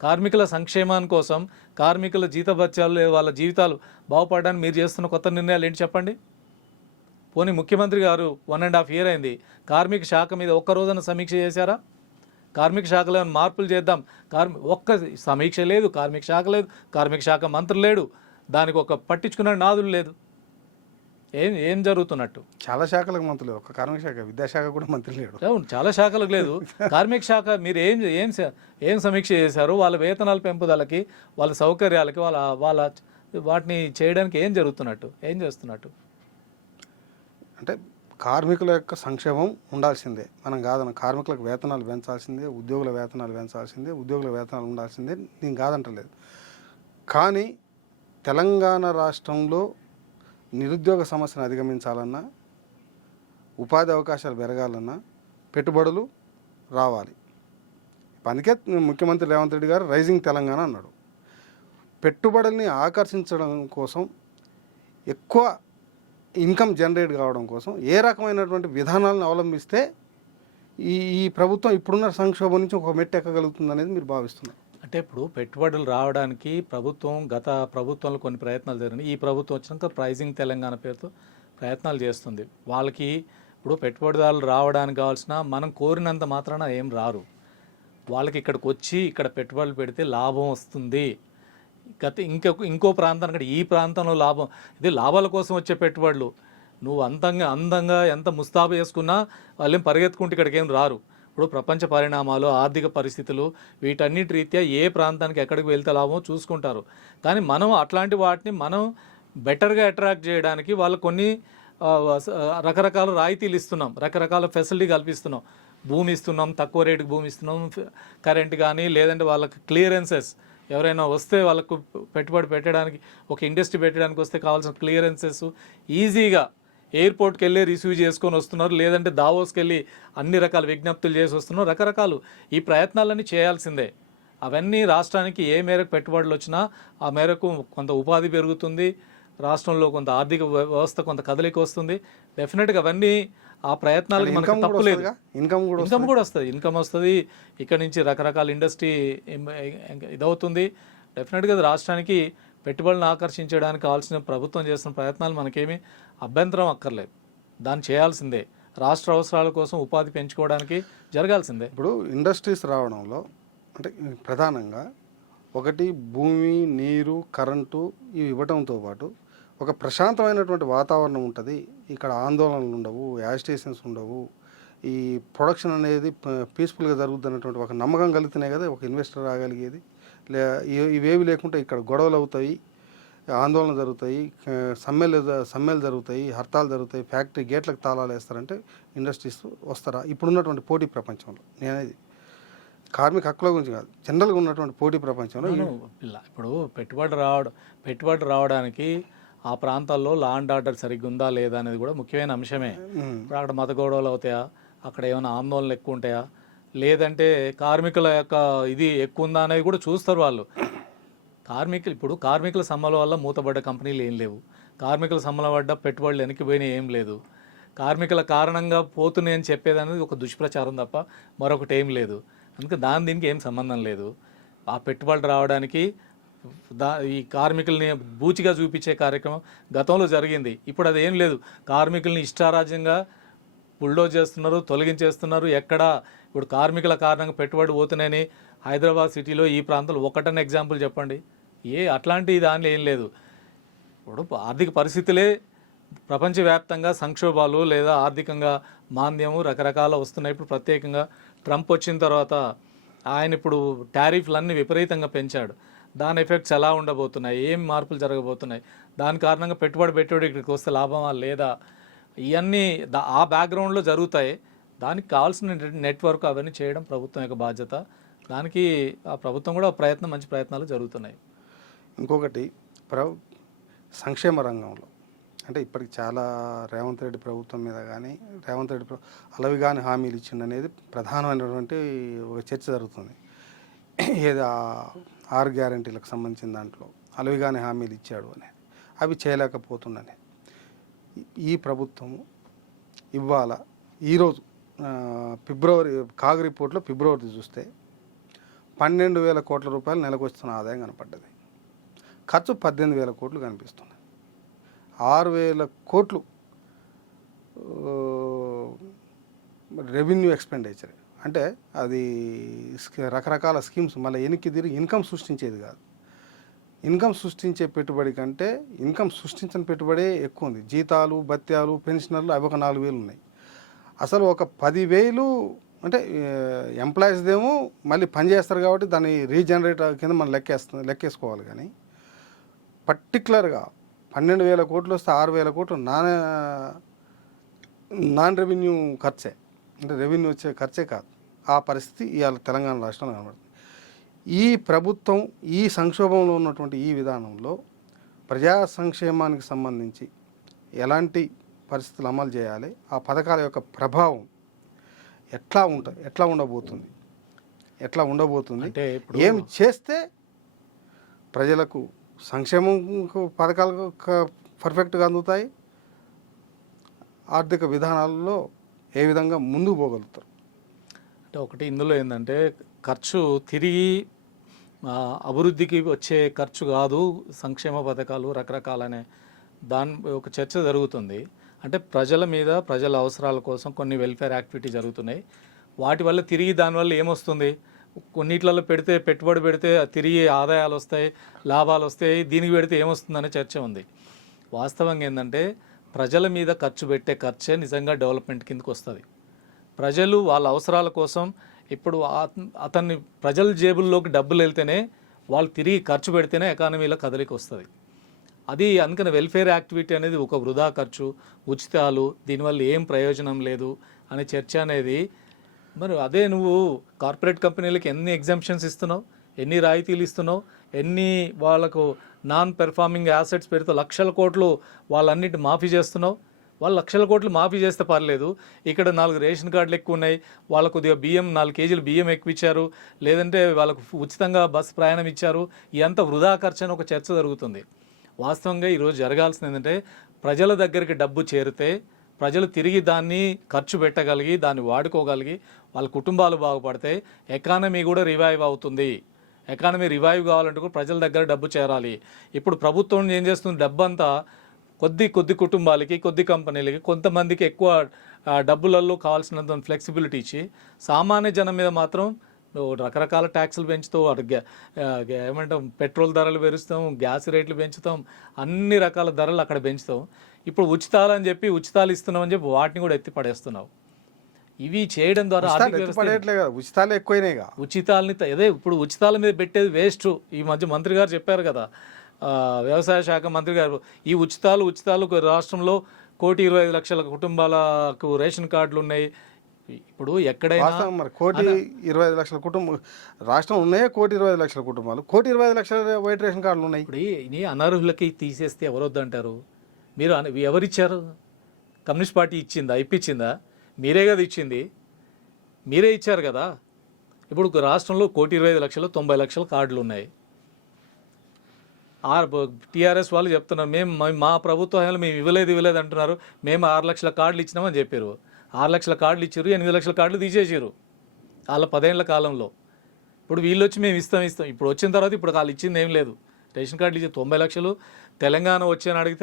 కార్మికుల సంక్షేమాని కోసం, కార్మికుల జీతభత్యాలు, వాళ్ళ జీవితాలు బాగుపడడానికి మీరు చేస్తున్న కొత్త నిర్ణయాలు ఏంటి చెప్పండి. పోనీ ముఖ్యమంత్రి గారు 1.5 year అయింది, కార్మిక శాఖ మీద ఒక్క రోజున సమీక్ష చేశారా? కార్మిక శాఖలో మార్పులు చేద్దాం, ఒక్క సమీక్ష లేదు, కార్మిక శాఖ లేదు, కార్మిక శాఖ మంత్రి లేడు, దానికి ఒక పట్టించుకున్న నాదులు లేదు. ఏం జరుగుతున్నట్టు? చాలా శాఖలకు మంత్రి లేదు, ఒక కార్మిక శాఖ, విద్యాశాఖ కూడా మంత్రి లేడు. అవును, చాలా శాఖలకు లేదు. కార్మిక శాఖ మీరు ఏం సమీక్ష చేశారు? వాళ్ళ వేతనాల పెంపుదలకి, వాళ్ళ సౌకర్యాలకి, వాటిని చేయడానికి ఏం చేస్తున్నట్టు? అంటే కార్మికుల యొక్క సంక్షేమం ఉండాల్సిందే, మనం కాదన్న. కార్మికులకు వేతనాలు పెంచాల్సిందే, ఉద్యోగుల వేతనాలు పెంచాల్సిందే, ఉద్యోగుల వేతనాలు ఉండాల్సిందే, నేను కాదంటలేదు. కానీ తెలంగాణ రాష్ట్రంలో నిరుద్యోగ సమస్యను అధిగమించాలన్నా, ఉపాధి అవకాశాలు పెరగాలన్నా పెట్టుబడులు రావాలి. అందుకే ముఖ్యమంత్రి రేవంత్ రెడ్డి గారు రైజింగ్ తెలంగాణ అన్నాడు. పెట్టుబడుల్ని ఆకర్షించడం కోసం ఎక్కువ ఇన్కమ్ జనరేట్ కావడం కోసం ఏ రకమైనటువంటి విధానాలను అవలంబిస్తే ఈ ఈ ప్రభుత్వం ఇప్పుడున్న సంక్షోభం నుంచి ఒక మెట్టు ఎక్కగలుగుతుంది అనేది మీరు భావిస్తున్నారు? అంటే ఇప్పుడు పెట్టుబడులు రావడానికి గత ప్రభుత్వంలో కొన్ని ప్రయత్నాలు జరిగినాయి. ఈ ప్రభుత్వం వచ్చినాక ప్రైజింగ్ తెలంగాణ పేరుతో ప్రయత్నాలు చేస్తుంది. వాళ్ళకి ఇప్పుడు పెట్టుబడిదారులు రావడానికి కావాల్సిన మనం కోరినంత మాత్రాన ఏం రారు. వాళ్ళకి ఇక్కడికి వచ్చి ఇక్కడ పెట్టుబడులు పెడితే లాభం వస్తుంది. ఇంకో ప్రాంతానికి ఈ ప్రాంతంలో లాభం, ఇది లాభాల కోసం వచ్చే పెట్టుబడులు. నువ్వు అందంగా ఎంత ముస్తాబు చేసుకున్నా వాళ్ళేం పరిగెత్తుకుంటే ఇక్కడికి ఏం రారు. ఇప్పుడు ప్రపంచ పరిణామాలు, ఆర్థిక పరిస్థితులు, వీటన్నిటి రీత్యా ఏ ప్రాంతానికి ఎక్కడికి వెళ్తే లాభమో చూసుకుంటారు. కానీ మనం అట్లాంటి వాటిని మనం బెటర్గా అట్రాక్ట్ చేయడానికి వాళ్ళకు కొన్ని రకరకాల రాయితీలు ఇస్తున్నాం, రకరకాల ఫెసిలిటీ కల్పిస్తున్నాం. భూమి ఇస్తున్నాం, తక్కువ రేటుకి భూమి ఇస్తున్నాం, కరెంట్ కానీ, లేదంటే వాళ్ళకి క్లియరెన్సెస్, ఎవరైనా వస్తే వాళ్ళకు పెట్టుబడి పెట్టడానికి, ఒక ఇండస్ట్రీ పెట్టడానికి వస్తే కావాల్సిన క్లియరెన్సెస్ ఈజీగా ఎయిర్పోర్ట్కి వెళ్ళి రిసీవ్ చేసుకొని వస్తున్నారు, లేదంటే దావోస్కి వెళ్ళి అన్ని రకాల విజ్ఞప్తులు చేసి వస్తున్నారు. రకరకాలు ఈ ప్రయత్నాలన్నీ చేయాల్సిందే. అవన్నీ రాష్ట్రానికి ఏ మేరకు పెట్టుబడులు వచ్చినా ఆ మేరకు కొంత ఉపాధి పెరుగుతుంది, రాష్ట్రంలో కొంత ఆర్థిక వ్యవస్థ కొంత కదలిక వస్తుంది. డెఫినెట్గా అవన్నీ ఆ ప్రయత్నాలకు మనకు తప్పులేదు. ఇన్కమ్ కూడా వస్తుంది, ఇన్కమ్ వస్తుంది. ఇక్కడ నుంచి రకరకాల ఇండస్ట్రీ ఇదవుతుంది. డెఫినెట్గా రాష్ట్రానికి పెట్టుబడులను ఆకర్షించడానికి కావాల్సిన ప్రభుత్వం చేస్తున్న ప్రయత్నాలు మనకేమీ అభ్యంతరం అక్కర్లేదు. దాన్ని చేయాల్సిందే. రాష్ట్ర అవసరాల కోసం ఉపాధి పెంచుకోవడానికి జరగాల్సిందే. ఇప్పుడు ఇండస్ట్రీస్ రావడంలో అంటే ప్రధానంగా ఒకటి భూమి, నీరు, కరెంటు ఇవి ఇవ్వడంతో పాటు ఒక ప్రశాంతమైనటువంటి వాతావరణం ఉంటుంది. ఇక్కడ ఆందోళనలు ఉండవు, యాజిటేషన్స్ ఉండవు, ఈ ప్రొడక్షన్ అనేది పీస్ఫుల్గా జరుగుతుంది అన్నటువంటి ఒక నమ్మకం కలిగితేనే కదా ఒక ఇన్వెస్టర్ రాగలిగేది. ఇవేవి లేకుంటే ఇక్కడ గొడవలు అవుతాయి, ఆందోళన జరుగుతాయి, సమ్మెలు జరుగుతాయి, హర్తాలు జరుగుతాయి, ఫ్యాక్టరీ గేట్లకు తాళాలు వేస్తారంటే ఇండస్ట్రీస్ వస్తారా? ఇప్పుడున్నటువంటి పోటీ ప్రపంచంలో, నేనేది కార్మిక హక్కుల గురించి కాదు, జనరల్గా ఉన్నటువంటి పోటీ ప్రపంచంలో ఇప్పుడు పెట్టుబడి రావడానికి ఆ ప్రాంతాల్లో లా అండ్ ఆర్డర్ సరిగ్గా ఉందా లేదా అనేది కూడా ముఖ్యమైన అంశమే. ఇప్పుడు అక్కడ మత గొడవలు అవుతాయా, అక్కడ ఏమైనా ఆందోళనలు ఎక్కువ ఉంటాయా, లేదంటే కార్మికుల యొక్క ఇది ఎక్కువ ఉందా అనేది కూడా చూస్తారు వాళ్ళు. ఇప్పుడు కార్మికుల సమ్మెల వల్ల మూతబడ్డ కంపెనీలు ఏం లేవు, కార్మికుల సమ్మెల పడ్డ పెట్టుబడులు వెనక్కిపోయినాయి ఏం లేదు. కార్మికుల కారణంగా పోతున్నాయి అని చెప్పేది అనేది ఒక దుష్ప్రచారం తప్ప మరొకటి ఏం లేదు. అందుకే దీనికి ఏం సంబంధం లేదు. ఆ పెట్టుబడులు రావడానికి ఈ కార్మికుల్ని బూచిగా చూపించే కార్యక్రమం గతంలో జరిగింది. ఇప్పుడు అది ఏం లేదు. కార్మికుల్ని ఇష్టారాజ్యంగా బుల్డోజ్ చేస్తున్నారు, తొలగించేస్తున్నారు. ఇప్పుడు కార్మికుల కారణంగా పెట్టుబడి పోతున్నాయని హైదరాబాద్ సిటీలో ఈ ప్రాంతంలో ఒకటన్న ఎగ్జాంపుల్ చెప్పండి. అట్లాంటి దానిలో ఏం లేదు. ఇప్పుడు ఆర్థిక పరిస్థితులే ప్రపంచవ్యాప్తంగా సంక్షోభాలు లేదా ఆర్థికంగా మాంద్యము రకరకాల వస్తున్నాయి. ఇప్పుడు ప్రత్యేకంగా ట్రంప్ వచ్చిన తర్వాత ఆయన ఇప్పుడు టారిఫ్లన్నీ విపరీతంగా పెంచాడు. దాని ఎఫెక్ట్స్ ఎలా ఉండబోతున్నాయి, ఏం మార్పులు జరగబోతున్నాయి, దాని కారణంగా పెట్టుబడి ఇక్కడికి వస్తే లాభమా లేదా, ఇవన్నీ ఆ బ్యాక్గ్రౌండ్లో జరుగుతాయి. దానికి కావాల్సిన నెట్వర్క్ అవన్నీ చేయడం ప్రభుత్వం యొక్క బాధ్యత. దానికి ఆ ప్రభుత్వం కూడా మంచి ప్రయత్నాలు జరుగుతున్నాయి. ఇంకొకటి సంక్షేమ రంగంలో అంటే ఇప్పటికి చాలా రేవంత్ రెడ్డి ప్రభుత్వం మీద కానీ రేవంత్ రెడ్డి అలవి కానీ హామీలు ఇచ్చిండు అనేది ప్రధానమైనటువంటి ఒక చర్చ జరుగుతుంది. ఏది 6 గ్యారంటీలకు సంబంధించిన దాంట్లో అలవి కానీ హామీలు ఇచ్చాడు అని, అవి చేయలేకపోతుండని ఈ ప్రభుత్వము ఇవాళ ఈరోజు ఫిబ్రవరి కాగ్ రిపోర్ట్లో ఫిబ్రవరి చూస్తే 12,000 కోట్ల రూపాయలు నెలకు వస్తున్న ఆదాయం కనపడ్డది. ఖర్చు 18,000 కోట్లు కనిపిస్తుంది. 6,000 కోట్లు రెవెన్యూ ఎక్స్పెండిచర్ అంటే అది రకరకాల స్కీమ్స్ మళ్ళీ వెనక్కి తిరిగి ఇన్కమ్ సృష్టించేది కాదు. ఇన్కమ్ సృష్టించే పెట్టుబడి కంటే ఇన్కమ్ సృష్టించిన పెట్టుబడే ఎక్కువ ఉంది. జీతాలు, భత్యాలు, పెన్షనర్లు అవి ఒక 4,000 ఉన్నాయి. అసలు ఒక 10,000 అంటే ఎంప్లాయీస్దేమో మళ్ళీ పని చేస్తారు కాబట్టి దాన్ని రీజనరేట్ కింద మనం లెక్కేసుకోవాలి. కానీ పర్టికులర్గా 12,000 కోట్లు వస్తే 6,000 కోట్లు నాన్ రెవెన్యూ ఖర్చే, అంటే రెవెన్యూ వచ్చే ఖర్చే కాదు. ఆ పరిస్థితి ఇవాళ తెలంగాణ రాష్ట్రంలో కనబడుతుంది. ఈ ప్రభుత్వం ఈ సంక్షోభంలో ఉన్నటువంటి ఈ విధానంలో ప్రజా సంక్షేమానికి సంబంధించి ఎలాంటి పరిస్థితులు అమలు చేయాలి, ఆ పథకాల యొక్క ప్రభావం ఎట్లా ఉండబోతుంది, అంటే ఏం చేస్తే ప్రజలకు సంక్షేమం పథకాలు పర్ఫెక్ట్గా అందుతాయి, ఆర్థిక విధానాల్లో ఏ విధంగా ముందుకు పోగలుగుతారు? అంటే ఒకటి ఇందులో ఏంటంటే ఖర్చు తిరిగి అభివృద్ధికి వచ్చే ఖర్చు కాదు, సంక్షేమ పథకాలు రకరకాలనే దాని ఒక చర్చ జరుగుతుంది. అంటే ప్రజల మీద ప్రజల అవసరాల కోసం కొన్ని వెల్ఫేర్ యాక్టివిటీ జరుగుతున్నాయి. వాటి వల్ల తిరిగి దానివల్ల ఏమొస్తుంది, కొన్నిట్లలో పెడితే పెట్టుబడి పెడితే తిరిగి ఆదాయాలు వస్తాయి, లాభాలు వస్తాయి, దీనికి పెడితే ఏమొస్తుందనే చర్చ ఉంది. వాస్తవంగా ఏంటంటే ప్రజల మీద ఖర్చు పెట్టే ఖర్చే నిజంగా డెవలప్మెంట్ కిందకు వస్తుంది. ప్రజలు వాళ్ళ అవసరాల కోసం ఇప్పుడు అతన్ని ప్రజల జేబుల్లోకి డబ్బులు వెళ్తేనే వాళ్ళు తిరిగి ఖర్చు పెడితేనే ఎకానమీలో కదలిక వస్తుంది. అది అందుకని వెల్ఫేర్ యాక్టివిటీ అనేది ఒక వృధా ఖర్చు, ఉచితాలు, దీనివల్ల ఏం ప్రయోజనం లేదు అనే చర్చ అనేది. మరి అదే నువ్వు కార్పొరేట్ కంపెనీలకి ఎన్ని ఎగ్జామ్షన్స్ ఇస్తున్నావు, ఎన్ని రాయితీలు ఇస్తున్నావు, ఎన్ని వాళ్ళకు నాన్ పెర్ఫార్మింగ్ యాసెట్స్ పెడితే లక్షల కోట్లు వాళ్ళన్నిటి మాఫీ చేస్తున్నావు. వాళ్ళు లక్షల కోట్లు మాఫీ చేస్తే పర్లేదు, ఇక్కడ 4 రేషన్ కార్డులు ఎక్కువ ఉన్నాయి, వాళ్ళకు కొద్దిగా బియ్యం 4 కేజీలు బియ్యం ఎక్కువ ఇచ్చారు, లేదంటే వాళ్ళకు ఉచితంగా బస్సు ప్రయాణం ఇచ్చారు, ఇదంతా వృధా ఖర్చు అని ఒక చర్చ జరుగుతుంది. వాస్తవంగా ఈరోజు జరగాల్సింది ఏంటంటే ప్రజల దగ్గరికి డబ్బు చేరితే ప్రజలు తిరిగి దాన్ని ఖర్చు పెట్టగలిగి దాన్ని వాడుకోగలిగి వాళ్ళ కుటుంబాలు బాగుపడితే ఎకానమీ కూడా రివైవ్ అవుతుంది. ఎకానమీ రివైవ్ కావాలంటే కూడా ప్రజల దగ్గర డబ్బు చేరాలి. ఇప్పుడు ప్రభుత్వం ఏం చేస్తుంది, డబ్బు అంతా కొద్ది కుటుంబాలకి, కొద్ది కంపెనీలకి, కొంతమందికి ఎక్కువ డబ్బులలో కావాల్సినంత ఫ్లెక్సిబిలిటీ ఇచ్చి సామాన్య జనం మీద మాత్రం రకరకాల ట్యాక్సులు పెంచుతాం, ఏమంటాం పెట్రోల్ ధరలు పెంచుతాం, గ్యాస్ రేట్లు పెంచుతాం, అన్ని రకాల ధరలు అక్కడ పెంచుతాం. ఇప్పుడు ఉచితాలు అని చెప్పి ఉచితాలు ఇస్తున్నాం అని చెప్పి వాటిని కూడా ఎత్తి పడేస్తున్నావు. ఇవి చేయడం ద్వారా ఉచితాలు ఎక్కువైనాయిగా. ఉచితాలని అదే ఇప్పుడు ఉచితాల మీద పెట్టేది వేస్ట్. ఈ మధ్య మంత్రి గారు చెప్పారు కదా, వ్యవసాయ శాఖ మంత్రి గారు, ఈ ఉచితాలు రాష్ట్రంలో 1,25,00,000 కుటుంబాలకు రేషన్ కార్డులు ఉన్నాయి. ఇప్పుడు ఎక్కడైనా మరి 1,25,00,000 కుటుంబం రాష్ట్రం ఉన్నాయే, 1,25,00,000 కుటుంబాలు, 1,25,00,000 వైట్ రేషన్ కార్డులు ఉన్నాయి. ఇప్పుడు ఈ అనర్హులకి తీసేస్తే ఎవరొద్దంటారు? మీరు ఎవరిచ్చారు? కమ్యూనిస్ట్ పార్టీ ఇచ్చిందా? ఇప్పించిందా? మీరే కదా ఇచ్చింది, మీరే ఇచ్చారు కదా. ఇప్పుడు రాష్ట్రంలో 1,25,00,000 90,00,000 కార్డులు ఉన్నాయి. టీఆర్ఎస్ వాళ్ళు చెప్తున్నారు మేము మా ప్రభుత్వ హయాంలో మేము ఇవ్వలేదు అంటున్నారు. మేము 6 లక్షల కార్డులు ఇచ్చినామని చెప్పారు. 6 లక్షల కార్డులు ఇచ్చారు, 8 లక్షల కార్డులు తీసేసారు వాళ్ళ 10 ఏళ్ల కాలంలో. ఇప్పుడు వీళ్ళు వచ్చి మేము ఇస్తాం. ఇప్పుడు వచ్చిన తర్వాత ఇప్పుడు వాళ్ళు ఇచ్చింది ఏం లేదు. రేషన్ కార్డులు ఇచ్చే 90 లక్షలు, తెలంగాణ వచ్చే నాటికి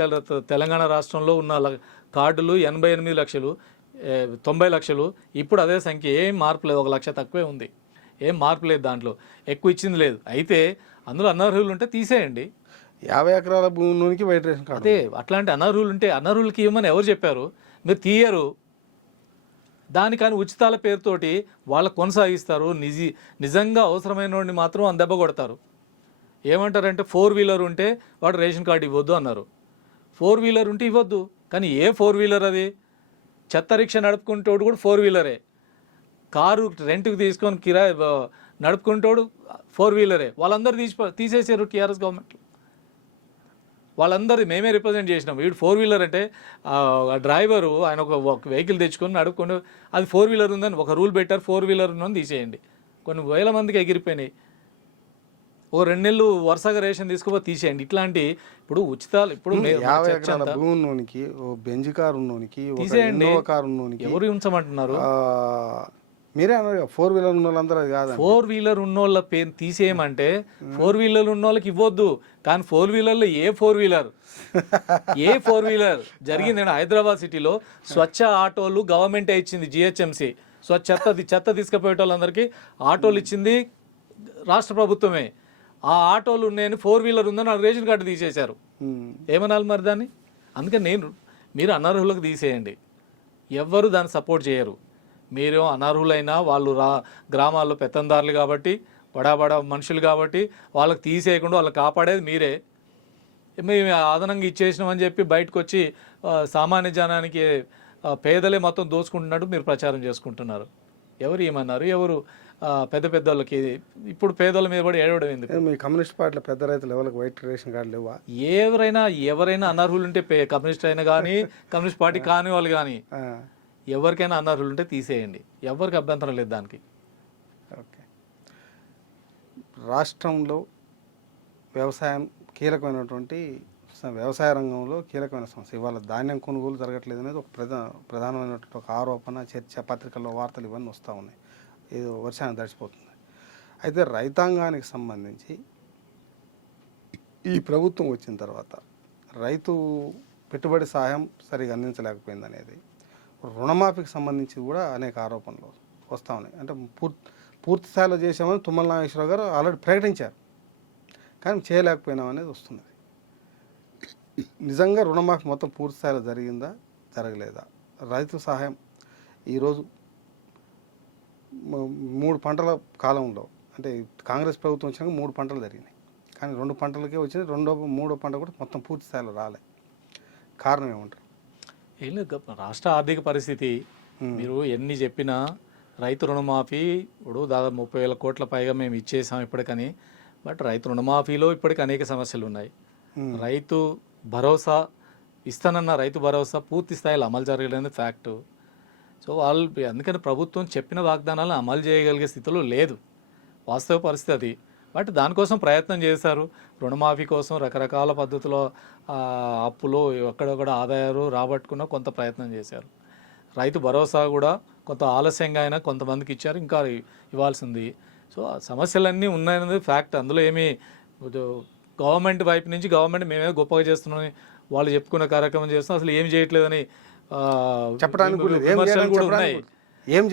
తెలంగాణ రాష్ట్రంలో ఉన్న కార్డులు 88 లక్షలు, 90 లక్షలు. ఇప్పుడు అదే సంఖ్య, ఏం మార్పు లేదు, 1 లక్ష తక్కువే ఉంది, ఏం మార్పు లేదు, దాంట్లో ఎక్కువ ఇచ్చింది లేదు. అయితే అందులో అనర్హులు ఉంటే తీసేయండి. 50 ఎకరాల భూమిలోనికి వైట్ రేషన్ కార్డు. అదే అట్లాంటి అనర్హులు ఉంటే అనర్హులకి ఇవ్వమని ఎవరు చెప్పారు? మీరు తీయరు. దానికని ఉచితాల పేరుతోటి వాళ్ళు కొనసాగిస్తారు. నిజంగా అవసరమైన వాడిని మాత్రం దెబ్బ కొడతారు. ఏమంటారంటే 4 వీలర్ ఉంటే వాడు రేషన్ కార్డు ఇవ్వద్దు అన్నారు. 4 వీలర్ ఉంటే ఇవ్వద్దు, కానీ ఏ 4 వీలర్ అది? చెత్త రిక్షా నడుపుకుంటోడు కూడా 4 వీలరే, కారు రెంట్కి తీసుకొని కిరాయి నడుపుకుంటోడు 4 వీలరే. వాళ్ళందరూ తీసేసారు టీఆర్ఎస్ గవర్నమెంట్. వాళ్ళందరూ మేమే రిప్రజెంట్ చేసినాం. వీడు 4 వీలర్ అంటే డ్రైవరు ఆయన ఒక వెహికల్ తెచ్చుకొని నడుపుకొని, అది 4 వీలర్ ఉందని ఒక రూల్ పెట్టారు, 4 వీలర్ ఉందని తీసేయండి. కొన్ని వేల మందికి ఎగిరిపోయినాయి. ఓ 2 నెలలు వరుసగా రేషన్ తీసుకోపోతే తీసేయండి. ఇట్లాంటి ఇప్పుడు ఉచితాలు ఇప్పుడు 50 ఎకరాల భూమి ఉన్నోనికి, ఓ బెంజ్ కారు ఉన్నోనికి, తీసేయండి. కారు ఉన్నోనికి ఎవరు ఉంచమంటున్నారు? మీరే అన్నారు 4 వీలర్ ఉన్న వాళ్ళందరూ అది కాదు. 4 వీలర్ ఉన్నోళ్ళ పేరు తీసేయమంటే 4 వీలర్ ఉన్న వాళ్ళకి ఇవ్వద్దు. కానీ 4 వీలర్లో ఏ 4 వీలర్ జరిగింది? హైదరాబాద్ సిటీలో స్వచ్ఛ ఆటోలు గవర్నమెంటే ఇచ్చింది, జిహెచ్ఎంసి. చెత్త తీసుకుపోయే వాళ్ళందరికీ ఆటోలు ఇచ్చింది రాష్ట్ర ప్రభుత్వమే. ఆ ఆటోలు ఉన్నాయని 4 వీలర్ ఉందని రేషన్ కార్డు తీసేశారు. ఏమనాలి మరి దాన్ని? అందుకని మీరు అనర్హులకు తీసేయండి. ఎవ్వరు దాన్ని సపోర్ట్ చేయరు. మీరు అనర్హులైనా వాళ్ళు గ్రామాల్లో పెత్తందారులు కాబట్టి, బడా మనుషులు కాబట్టి వాళ్ళకి తీసేయకుండా వాళ్ళని కాపాడేది మీరే. మేము అదనంగా ఇచ్చేసినామని చెప్పి బయటకు వచ్చి సామాన్య జనానికి పేదలే మొత్తం దోచుకుంటున్నట్టు మీరు ప్రచారం చేసుకుంటున్నారు. ఎవరు ఏమన్నారు? ఎవరు పెద్ద వాళ్ళకి ఇప్పుడు పేదల మీద పడి ఏడవడం ఎందుకు? మీ కమ్యూనిస్ట్ పార్టీలో పెద్ద రైతులు ఎవరికి వైట్ రేషన్ కార్డు లేవా? ఎవరైనా అనర్హులు ఉంటే కమ్యూనిస్ట్ అయినా కానీ, కమ్యూనిస్ట్ పార్టీ కాని వాళ్ళు కానీ, ఎవరికైనా అనర్హులు ఉంటే తీసేయండి. ఎవరికి అభ్యంతరం లేదు దానికి. ఓకే. రాష్ట్రంలో వ్యవసాయం కీలకమైనటువంటి వ్యవసాయ రంగంలో కీలకమైన సమస్య. ఇవాళ ధాన్యం కొనుగోలు జరగట్లేదు అనేది ఒక ప్రధానమైనటువంటి ఒక ఆరోపణ, చర్చ, పత్రికల్లో వార్తలు ఇవన్నీ వస్తూ ఉన్నాయి. ఏదో వర్షానికి తడిచిపోతుంది. అయితే రైతాంగానికి సంబంధించి ఈ ప్రభుత్వం వచ్చిన తర్వాత రైతు పెట్టుబడి సహాయం సరిగా అందించలేకపోయింది అనేది, రుణమాఫీకి సంబంధించి కూడా అనేక ఆరోపణలు వస్తూ ఉన్నాయి. అంటే పూర్తి స్థాయిలో చేసామని తుమ్మల నాగేశ్వరరావు గారు ఆల్రెడీ ప్రకటించారు, కానీ చేయలేకపోయినాం అనేది వస్తున్నది. నిజంగా రుణమాఫీ మొత్తం పూర్తి స్థాయిలో జరిగిందా, జరగలేదా? రైతు సహాయం ఈరోజు 3 పంటల కాలంలో, అంటే కాంగ్రెస్ ప్రభుత్వం వచ్చినాక 3 పంటలు జరిగినాయి, కానీ 2 పంటలకే వచ్చినాయి. మూడో పంట కూడా మొత్తం పూర్తి స్థాయిలో రాలే. కారణం ఏమంటారు? ఏం లేదు, రాష్ట్ర ఆర్థిక పరిస్థితి మీరు ఎన్ని చెప్పినా రైతు రుణమాఫీ ఇప్పుడు దాదాపు 30,000 కోట్ల పైగా మేము ఇచ్చేసాం ఇప్పటికని. బట్ రైతు రుణమాఫీలో ఇప్పటికి అనేక సమస్యలు ఉన్నాయి. రైతు భరోసా ఇస్తానన్న రైతు భరోసా పూర్తి స్థాయిలో అమలు జరగలేదు ఫ్యాక్టు. సో వాళ్ళు అందుకని ప్రభుత్వం చెప్పిన వాగ్దానాలను అమలు చేయగలిగే స్థితిలో లేదు, వాస్తవ పరిస్థితి అది. బట్ దానికోసం ప్రయత్నం చేశారు. రుణమాఫీ కోసం రకరకాల పద్ధతిలో అప్పులు ఎక్కడొక్కడ ఆదాయాలు రాబట్టుకున్న కొంత ప్రయత్నం చేశారు. రైతు భరోసా కూడా కొంత ఆలస్యంగా అయినా కొంతమందికి ఇచ్చారు, ఇంకా ఇవ్వాల్సింది. సో ఆ సమస్యలన్నీ ఉన్నాయన్నది ఫ్యాక్ట్. అందులో ఏమీ గవర్నమెంట్ వైపు నుంచి గవర్నమెంట్ మేమే గొప్పగా చేస్తున్నామని వాళ్ళు చెప్పుకున్న కార్యక్రమం చేస్తున్నాం, అసలు ఏం చేయట్లేదని చెప్పడానికి విమర్శలు కూడా ఉన్నాయి. ఏం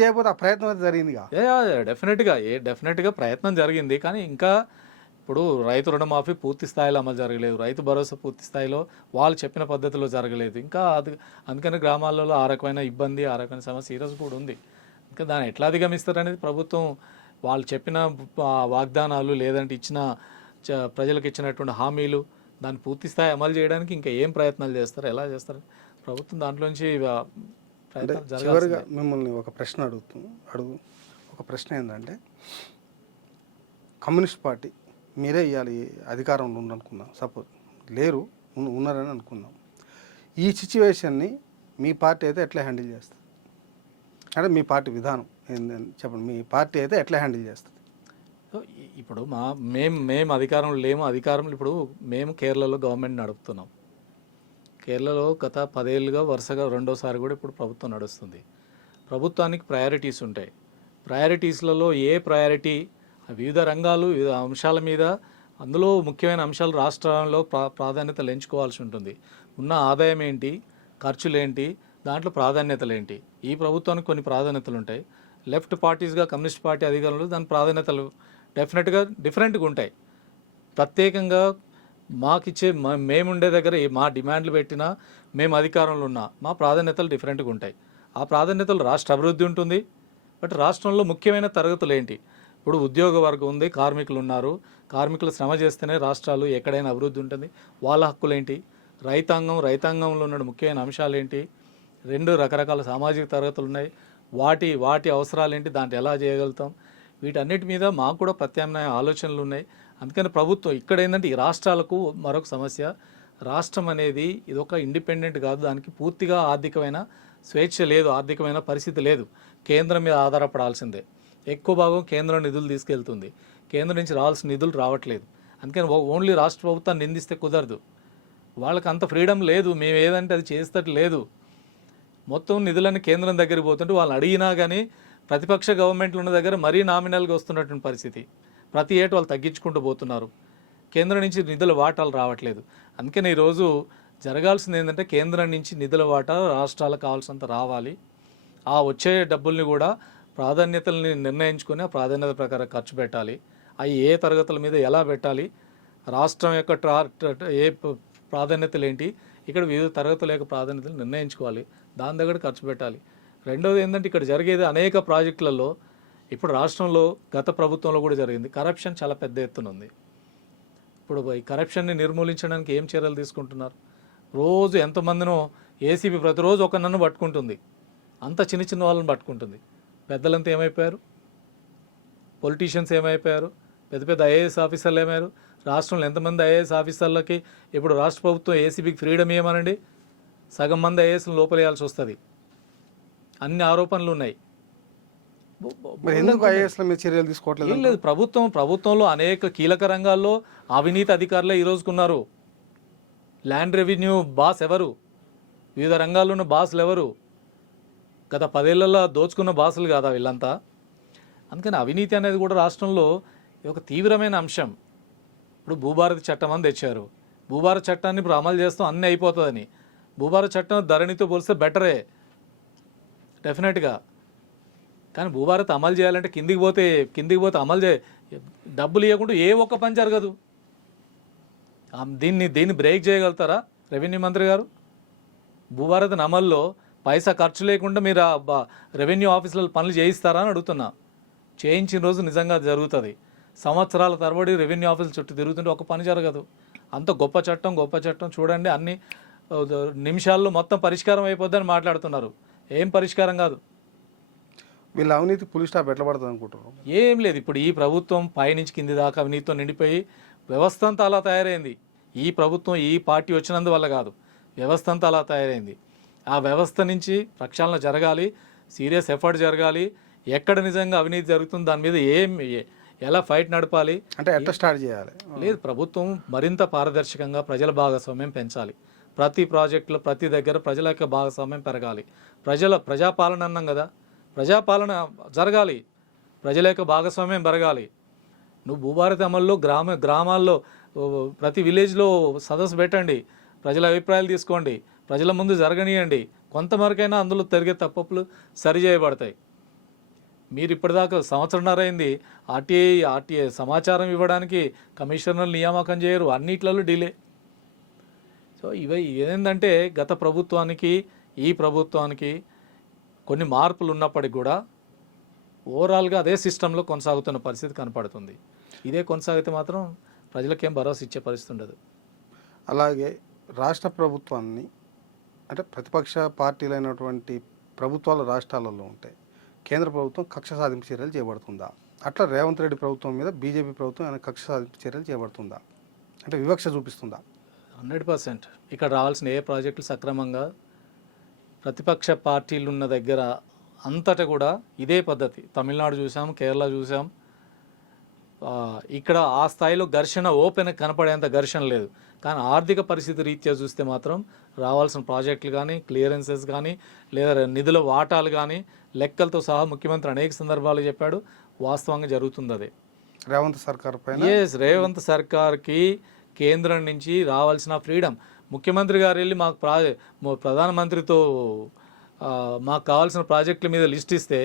చేయకపోతే ఆ ప్రయత్నం అయితే జరిగిందిగా. డెఫినెట్గా ప్రయత్నం జరిగింది, కానీ ఇంకా ఇప్పుడు రైతు రుణమాఫీ పూర్తి స్థాయిలో అమలు జరగలేదు, రైతు భరోసా పూర్తి స్థాయిలో వాళ్ళు చెప్పిన పద్ధతిలో జరగలేదు. ఇంకా అందుకని గ్రామాలలో ఆ రకమైన ఇబ్బంది, ఆ రకమైన సమస్య ఈరోజు కూడా ఉంది. ఇంకా దాన్ని ఎట్లా అధిగమిస్తారు అనేది ప్రభుత్వం వాళ్ళు చెప్పిన వాగ్దానాలు లేదంటే ఇచ్చిన ప్రజలకు ఇచ్చినటువంటి హామీలు దాన్ని పూర్తి స్థాయి అమలు చేయడానికి ఇంకా ఏం ప్రయత్నాలు చేస్తారు, ఎలా చేస్తారు ప్రభుత్వం దాంట్లోంచి చివరిగా మిమ్మల్ని ఒక ప్రశ్న ఒక ప్రశ్న ఏంటంటే, కమ్యూనిస్ట్ పార్టీ మీరే ఇవ్వాలి అధికారంలో ఉండనుకుందాం, సపోజ్ లేరు ఉన్నారని అనుకుందాం. ఈ సిచ్యువేషన్ని మీ పార్టీ అయితే ఎట్లా హ్యాండిల్ చేస్తుంది? అంటే మీ పార్టీ విధానం ఏందని చెప్పండి. మీ పార్టీ అయితే ఎట్లా హ్యాండిల్ చేస్తుంది? ఇప్పుడు మేము అధికారంలో లేము. ఇప్పుడు మేము కేరళలో గవర్నమెంట్ నడుపుతున్నాం. కేరళలో గత 10 ఏళ్ళుగా వరుసగా రెండోసారి కూడా ఇప్పుడు ప్రభుత్వం నడుస్తుంది. ప్రభుత్వానికి ప్రయారిటీస్ ఉంటాయి. ప్రయారిటీస్లలో ఏ ప్రయారిటీ వివిధ రంగాలు వివిధ అంశాల మీద, అందులో ముఖ్యమైన అంశాలు రాష్ట్రంలో ప్రాధాన్యతలు ఎంచుకోవాల్సి ఉంటుంది. ఉన్న ఆదాయం ఏంటి, ఖర్చులు ఏంటి, దాంట్లో ప్రాధాన్యతలు ఏంటి. ఈ ప్రభుత్వానికి కొన్ని ప్రాధాన్యతలు ఉంటాయి. లెఫ్ట్ పార్టీస్గా కమ్యూనిస్ట్ పార్టీ అధికారంలో దాని ప్రాధాన్యతలు డెఫినెట్గా డిఫరెంట్గా ఉంటాయి. ప్రత్యేకంగా మాకిచ్చే మేముండే దగ్గర మా డిమాండ్లు పెట్టినా, మేము అధికారంలో ఉన్నా మా ప్రాధాన్యతలు డిఫరెంట్గా ఉంటాయి. ఆ ప్రాధాన్యతలు రాష్ట్ర అభివృద్ధి ఉంటుంది. బట్ రాష్ట్రంలో ముఖ్యమైన తరగతులు ఏంటి? ఇప్పుడు ఉద్యోగ వర్గం ఉంది, కార్మికులు ఉన్నారు. కార్మికులు శ్రమ చేస్తేనే రాష్ట్రాలు ఎక్కడైనా అభివృద్ధి ఉంటుంది. వాళ్ళ హక్కులేంటి? రైతాంగంలో ఉన్న ముఖ్యమైన అంశాలు ఏంటి? 2 రకరకాల సామాజిక తరగతులు ఉన్నాయి. వాటి అవసరాలు ఏంటి? దాంట్లో ఎలా చేయగలుగుతాం? వీటన్నిటి మీద మాకు కూడా ప్రత్యామ్నాయ ఆలోచనలు ఉన్నాయి. అందుకని ప్రభుత్వం ఇక్కడ ఏంటంటే ఈ రాష్ట్రాలకు మరొక సమస్య, రాష్ట్రం అనేది ఇదొక ఇండిపెండెంట్ కాదు, దానికి పూర్తిగా ఆర్థికమైన స్వేచ్ఛ లేదు, ఆర్థికమైన పరిస్థితి లేదు. కేంద్రం మీద ఆధారపడాల్సిందే. ఎక్కువ భాగం కేంద్రం నిధులు తీసుకెళ్తుంది, కేంద్రం నుంచి రావాల్సిన నిధులు రావట్లేదు. అందుకని ఓన్లీ రాష్ట్ర ప్రభుత్వాన్ని నిందిస్తే కుదరదు. వాళ్ళకి అంత ఫ్రీడమ్ లేదు, మేము ఏదంటే అది చేస్తట్టు లేదు. మొత్తం నిధులన్నీ కేంద్రం దగ్గరికి పోతుంటే వాళ్ళని అడిగినా కానీ ప్రతిపక్ష గవర్నమెంట్లు ఉన్న దగ్గర మరీ నామినల్గా వస్తున్నటువంటి పరిస్థితి. ప్రతి ఏటా వాళ్ళు తగ్గించుకుంటూ పోతున్నారు. కేంద్రం నుంచి నిధుల వాటాలు రావట్లేదు. అందుకని ఈరోజు జరగాల్సింది ఏంటంటే కేంద్రం నుంచి నిధుల వాటా రాష్ట్రాలకు కావాల్సినంత రావాలి. ఆ వచ్చే డబ్బుల్ని కూడా ప్రాధాన్యతల్ని నిర్ణయించుకొని ఆ ప్రాధాన్యత ప్రకారం ఖర్చు పెట్టాలి. అవి ఏ తరగతుల మీద ఎలా పెట్టాలి, రాష్ట్రం యొక్క ఏ ప్రాధాన్యతలు ఏంటి, ఇక్కడ వివిధ తరగతుల యొక్క ప్రాధాన్యతలు నిర్ణయించుకోవాలి, దాని దగ్గర ఖర్చు పెట్టాలి. రెండవది ఏంటంటే ఇక్కడ జరిగేది అనేక ప్రాజెక్టులలో ఇప్పుడు రాష్ట్రంలో గత ప్రభుత్వంలో కూడా జరిగింది, కరప్షన్ చాలా పెద్ద ఎత్తున ఉంది. ఇప్పుడు ఈ కరప్షన్ని నిర్మూలించడానికి ఏం చర్యలు తీసుకుంటున్నారు? రోజు ఎంతమందినో ఏసీబీ ప్రతిరోజు ఒక నన్ను పట్టుకుంటుంది, అంత చిన్న వాళ్ళని పట్టుకుంటుంది. పెద్దలంతా ఏమైపోయారు? పొలిటీషియన్స్ ఏమైపోయారు? పెద్ద ఐఏఎస్ ఆఫీసర్లు ఏమయ్యారు? రాష్ట్రంలో ఎంతమంది ఐఏఎస్ ఆఫీసర్లకి ఇప్పుడు రాష్ట్ర ప్రభుత్వం ఏసీబీకి ఫ్రీడమ్ ఏమనండి, సగం మంది ఐఏఎస్లు లోపలేయాల్సి వస్తుంది. అన్ని ఆరోపణలు ఉన్నాయి. మరి ఎందుకు ఐఏఎస్ల మీద చర్యలు తీసుకోవట్లేదు? ఏం లేదు, ప్రభుత్వంలో అనేక కీలక రంగాల్లో అవినీతి అధికారులే ఈ రోజుకున్నారు. ల్యాండ్ రెవెన్యూ బాస్ ఎవరు? వివిధ రంగాల్లో ఉన్న బాసులు ఎవరు? గత 10 ఏళ్లలో దోచుకున్న బాసులు కాదా వీళ్ళంతా? అందుకని అవినీతి అనేది కూడా రాష్ట్రంలో ఒక తీవ్రమైన అంశం. ఇప్పుడు భూభారతి చట్టం అని తెచ్చారు. భూభారతి చట్టాన్ని ఇప్పుడు అమలు చేస్తాం అన్నీ అయిపోతుందని. భూభారతి చట్టం ధరణితో పోలిస్తే బెటరే డెఫినెట్గా. కానీ భూభారతి అమలు చేయాలంటే కిందికి పోతే అమలు డబ్బులు ఇవ్వకుండా ఏ ఒక్క పని జరగదు. దీన్ని బ్రేక్ చేయగలుగుతారా రెవెన్యూ మంత్రి గారు? భూభారతి అమల్లో పైసా ఖర్చు లేకుండా మీరు రెవెన్యూ ఆఫీసులలో పనులు చేయిస్తారా అని అడుగుతున్నా. చేయించిన రోజు నిజంగా జరుగుతుంది. సంవత్సరాల తరబడి రెవెన్యూ ఆఫీసుల చుట్టూ తిరుగుతుంటే ఒక పని జరగదు. అంత గొప్ప చట్టం చూడండి, అన్ని నిమిషాల్లో మొత్తం పరిష్కారం అయిపోద్దని మాట్లాడుతున్నారు. ఏం పరిష్కారం కాదు. వీళ్ళ అవినీతి పులి స్టాప్ ఎట్లా పడుతుంది అనుకుంటున్నారు? ఏం లేదు, ఇప్పుడు ఈ ప్రభుత్వం పైనుంచి కింది దాకా అవినీతితో నిండిపోయి వ్యవస్థ అంతా అలా తయారైంది. ఈ ప్రభుత్వం ఈ పార్టీ వచ్చినందువల్ల కాదు, వ్యవస్థ అంతా అలా తయారైంది. ఆ వ్యవస్థ నుంచి ప్రక్షాళన జరగాలి, సీరియస్ ఎఫర్ట్ జరగాలి. ఎక్కడ నిజంగా అవినీతి జరుగుతుంది దాని మీద ఎలా ఫైట్ నడపాలి అంటే ఎట్లా స్టార్ట్ చేయాలి? లేదు, ప్రభుత్వం మరింత పారదర్శకంగా ప్రజల భాగస్వామ్యం పెంచాలి. ప్రతి ప్రాజెక్టులో ప్రతి దగ్గర ప్రజల యొక్క భాగస్వామ్యం పెరగాలి. ప్రజాపాలన అన్నాం కదా, ప్రజాపాలన జరగాలి, ప్రజల యొక్క భాగస్వామ్యం పెరగాలి. నువ్వు భూభారతి అమల్లో గ్రామాల్లో ప్రతి విలేజ్లో సదస్సు పెట్టండి, ప్రజల అభిప్రాయాలు తీసుకోండి, ప్రజల ముందు జరగనీయండి. కొంతవరకైనా అందులో జరిగే తప్పులు సరిచేయబడతాయి. మీరు ఇప్పటిదాకా సంవత్సరంన్నర అయింది ఆర్టీఐ సమాచారం ఇవ్వడానికి కమిషనర్లు నియామకం చేయరు, అన్నిట్లలో డిలే. సో ఏంటంటే గత ప్రభుత్వానికి ఈ ప్రభుత్వానికి కొన్ని మార్పులు ఉన్నప్పటికీ కూడా ఓవరాల్గా అదే సిస్టంలో కొనసాగుతున్న పరిస్థితి కనపడుతుంది. ఇదే కొనసాగితే మాత్రం ప్రజలకేం భరోసా ఇచ్చే పరిస్థితి ఉండదు. అలాగే రాష్ట్ర ప్రభుత్వాన్ని అంటే ప్రతిపక్ష పార్టీలైనటువంటి ప్రభుత్వాలు రాష్ట్రాలలో ఉంటాయి. కేంద్ర ప్రభుత్వం కక్ష సాధింపు చర్యలు చేపడుతుందా? అట్లా రేవంత్ రెడ్డి ప్రభుత్వం మీద బీజేపీ ప్రభుత్వం ఆయన కక్ష సాధింపు చర్యలు చేపడుతుందా? అంటే వివక్ష చూపిస్తుందా? 100%. ఇక్కడ రావాల్సిన ఏ ప్రాజెక్టులు సక్రమంగా ప్రతిపక్ష పార్టీలు ఉన్న దగ్గర అంతటా కూడా ఇదే పద్ధతి. తమిళనాడు చూసాం, కేరళ చూసాం. ఇక్కడ ఆ స్థాయిలో ఘర్షణ ఓపెన్ కనపడేంత ఘర్షణ లేదు. కానీ ఆర్థిక పరిస్థితి రీత్యా చూస్తే మాత్రం రావాల్సిన ప్రాజెక్టులు కానీ, క్లియరెన్సెస్ కానీ, లేదా నిధుల వాటాలు కానీ లెక్కలతో సహా ముఖ్యమంత్రి అనేక సందర్భాలు చెప్పాడు. వాస్తవంగా జరుగుతుంది అదే. రేవంత్ సర్కార్ పైన రేవంత్ సర్కార్కి కేంద్రం నుంచి రావాల్సిన ఫ్రీడమ్. ముఖ్యమంత్రి గారు వెళ్ళి మాకు ప్రధానమంత్రితో మాకు కావాల్సిన ప్రాజెక్టుల మీద లిస్ట్ ఇస్తే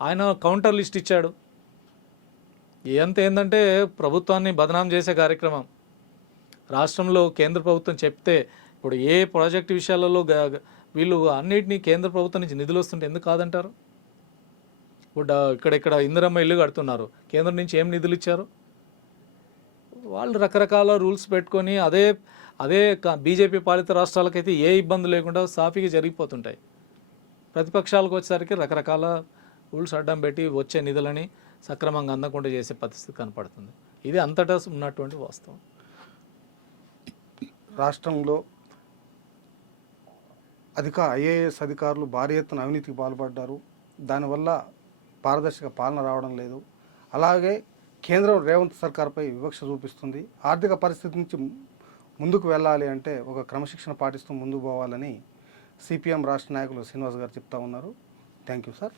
ఆయన కౌంటర్ లిస్ట్ ఇచ్చాడు. ఏంటంటే ప్రభుత్వాన్ని బదనాం చేసే కార్యక్రమం. రాష్ట్రంలో కేంద్ర ప్రభుత్వం చెప్తే ఇప్పుడు ఏ ప్రాజెక్టు విషయాలలో వీళ్ళు అన్నిటినీ కేంద్ర ప్రభుత్వం నుంచి నిధులు వస్తుంటే ఎందుకు కాదంటారు? ఇప్పుడు ఇక్కడ ఇందిరమ్మ ఇల్లు కడుతున్నారు, కేంద్రం నుంచి ఏం నిధులు ఇచ్చారు? వాళ్ళు రకరకాల రూల్స్ పెట్టుకొని అదే బీజేపీ పాలిత రాష్ట్రాలకైతే ఏ ఇబ్బంది లేకుండా సాఫీగా జరిగిపోతుంటాయి. ప్రతిపక్షాలకు వచ్చేసరికి రకరకాల రూల్స్ అడ్డం పెట్టి వచ్చే నిధులని సక్రమంగా అందకుండా చేసే పరిస్థితి కనపడుతుంది. ఇది అంతటా ఉన్నటువంటి వాస్తవం. రాష్ట్రంలో ఐఏఎస్ అధికారులు భారీ ఎత్తున అవినీతికి పాల్పడ్డారు. దానివల్ల పారదర్శక పాలన రావడం లేదు. అలాగే కేంద్రం రేవంత్ సర్కార్పై వివక్ష చూపిస్తుంది. ఆర్థిక పరిస్థితి నుంచి ముందుకు వెళ్ళాలి అంటే ఒక క్రమశిక్షణ పాటిస్తూ ముందుకు పోవాలని సిపిఎం రాష్ట్ర నాయకులు శ్రీనివాస్ గారు చెప్తా ఉన్నారు. Thank you sir.